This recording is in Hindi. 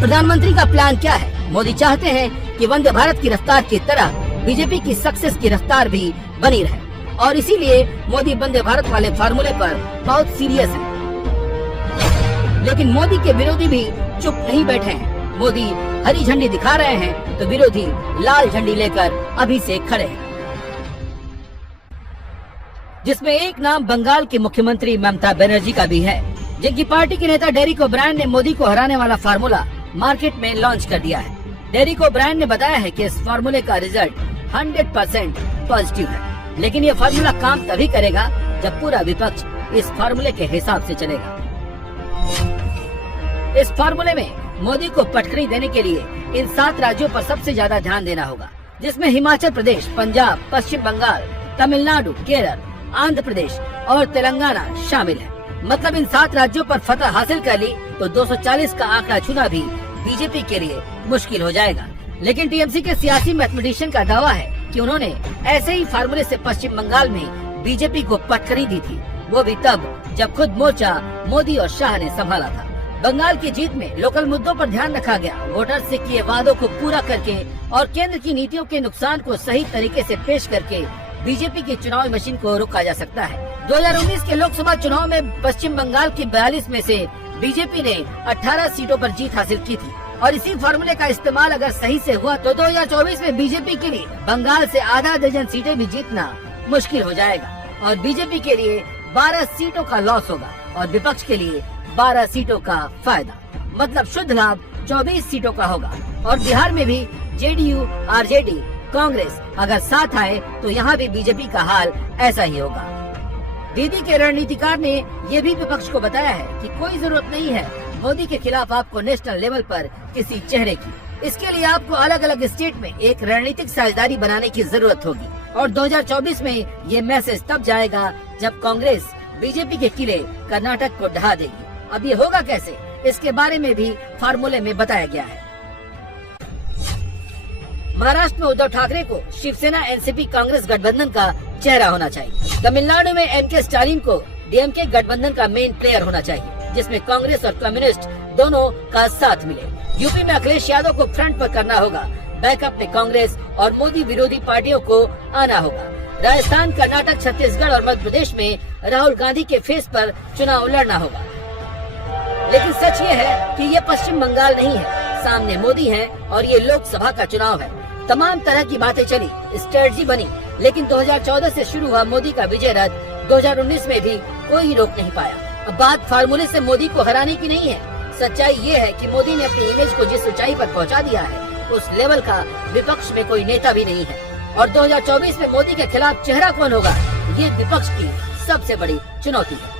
प्रधानमंत्री का प्लान क्या है? मोदी चाहते हैं कि वंदे भारत की रफ्तार की तरह बीजेपी की सक्सेस की रफ्तार भी बनी रहे और इसीलिए मोदी वंदे भारत वाले फार्मूले पर बहुत सीरियस है। लेकिन मोदी के विरोधी भी चुप नहीं बैठे हैं। मोदी हरी झंडी दिखा रहे हैं तो विरोधी लाल झंडी लेकर अभी से खड़े हैं, जिसमें एक नाम बंगाल की मुख्यमंत्री ममता बनर्जी का भी है, जिनकी पार्टी के नेता डेरेक ओब्रायन ने मोदी को हराने वाला फार्मूला मार्केट में लॉन्च कर दिया है। डेरेक ओब्रायन ने बताया है कि इस फार्मूले का रिजल्ट 100% पॉजिटिव है, लेकिन ये फार्मूला काम तभी करेगा जब पूरा विपक्ष इस फार्मूले के हिसाब से चलेगा। इस फार्मूले में मोदी को पटखनी देने के लिए इन 7 राज्यों पर सबसे ज्यादा ध्यान देना होगा, जिसमें हिमाचल प्रदेश, पंजाब, पश्चिम बंगाल, तमिलनाडु, केरल, आंध्र प्रदेश और तेलंगाना शामिल है। मतलब इन 7 राज्यों पर फतह हासिल कर ली तो 240 का आंकड़ा छूना भी बीजेपी के लिए मुश्किल हो जाएगा। लेकिन टीएमसी के सियासी मैथमेटिशियन का दावा है कि उन्होंने ऐसे ही फार्मूले से पश्चिम बंगाल में बीजेपी को पटखनी दी थी, वो भी तब जब खुद मोर्चा मोदी और शाह ने संभाला था। बंगाल की जीत में लोकल मुद्दों पर ध्यान रखा गया, वोटर से किए वादों को पूरा करके और केंद्र की नीतियों के नुकसान को सही तरीके से पेश करके बीजेपी की चुनावी मशीन को रोका जा सकता है। 2019 के लोकसभा चुनाव में पश्चिम बंगाल की 42 में से बीजेपी ने 18 सीटों पर जीत हासिल की थी और इसी फार्मूले का इस्तेमाल अगर सही से हुआ तो 2024 में बीजेपी के लिए बंगाल से आधा दर्जन सीटें भी जीतना मुश्किल हो जाएगा और बीजेपी के लिए 12 सीटों का लॉस होगा और विपक्ष के लिए 12 सीटों का फायदा। मतलब शुद्ध लाभ 24 सीटों का होगा। और बिहार में भी जेडीयू, आरजेडी, कांग्रेस अगर साथ आए तो यहाँ भी बीजेपी का हाल ऐसा ही होगा। दीदी के रणनीतिकार ने ये भी विपक्ष को बताया है कि कोई जरूरत नहीं है मोदी के खिलाफ आपको नेशनल लेवल पर किसी चेहरे की, इसके लिए आपको अलग अलग स्टेट में एक रणनीतिक साझेदारी बनाने की जरूरत होगी और 2024 में ये मैसेज तब जाएगा जब कांग्रेस बीजेपी के किले कर्नाटक को ढहा देगी। अब ये होगा कैसे, इसके बारे में भी फार्मूले में बताया गया है। महाराष्ट्र में उद्धव ठाकरे को शिवसेना, एनसीपी, कांग्रेस गठबंधन का चेहरा होना चाहिए। तमिलनाडु में एमके स्टालिन को डीएमके गठबंधन का मेन प्लेयर होना चाहिए, जिसमें कांग्रेस और कम्युनिस्ट दोनों का साथ मिले। यूपी में अखिलेश यादव को फ्रंट पर करना होगा, बैकअप में कांग्रेस और मोदी विरोधी पार्टियों को आना होगा। राजस्थान, कर्नाटक, छत्तीसगढ़ और मध्य प्रदेश में राहुल गांधी के फेस पर चुनाव लड़ना होगा। लेकिन सच ये है कि ये पश्चिम बंगाल नहीं है, सामने मोदी है और ये लोकसभा का चुनाव है। तमाम तरह की बातें चली, स्ट्रेटजी बनी, लेकिन 2014 से शुरू हुआ मोदी का विजय रथ 2019 में भी कोई रोक नहीं पाया। अब बात फार्मूले से मोदी को हराने की नहीं है, सच्चाई ये है कि मोदी ने अपनी इमेज को जिस ऊंचाई पर पहुंचा दिया है उस लेवल का विपक्ष में कोई नेता भी नहीं है और 2024 में मोदी के खिलाफ चेहरा कौन होगा, ये विपक्ष की सबसे बड़ी चुनौती है।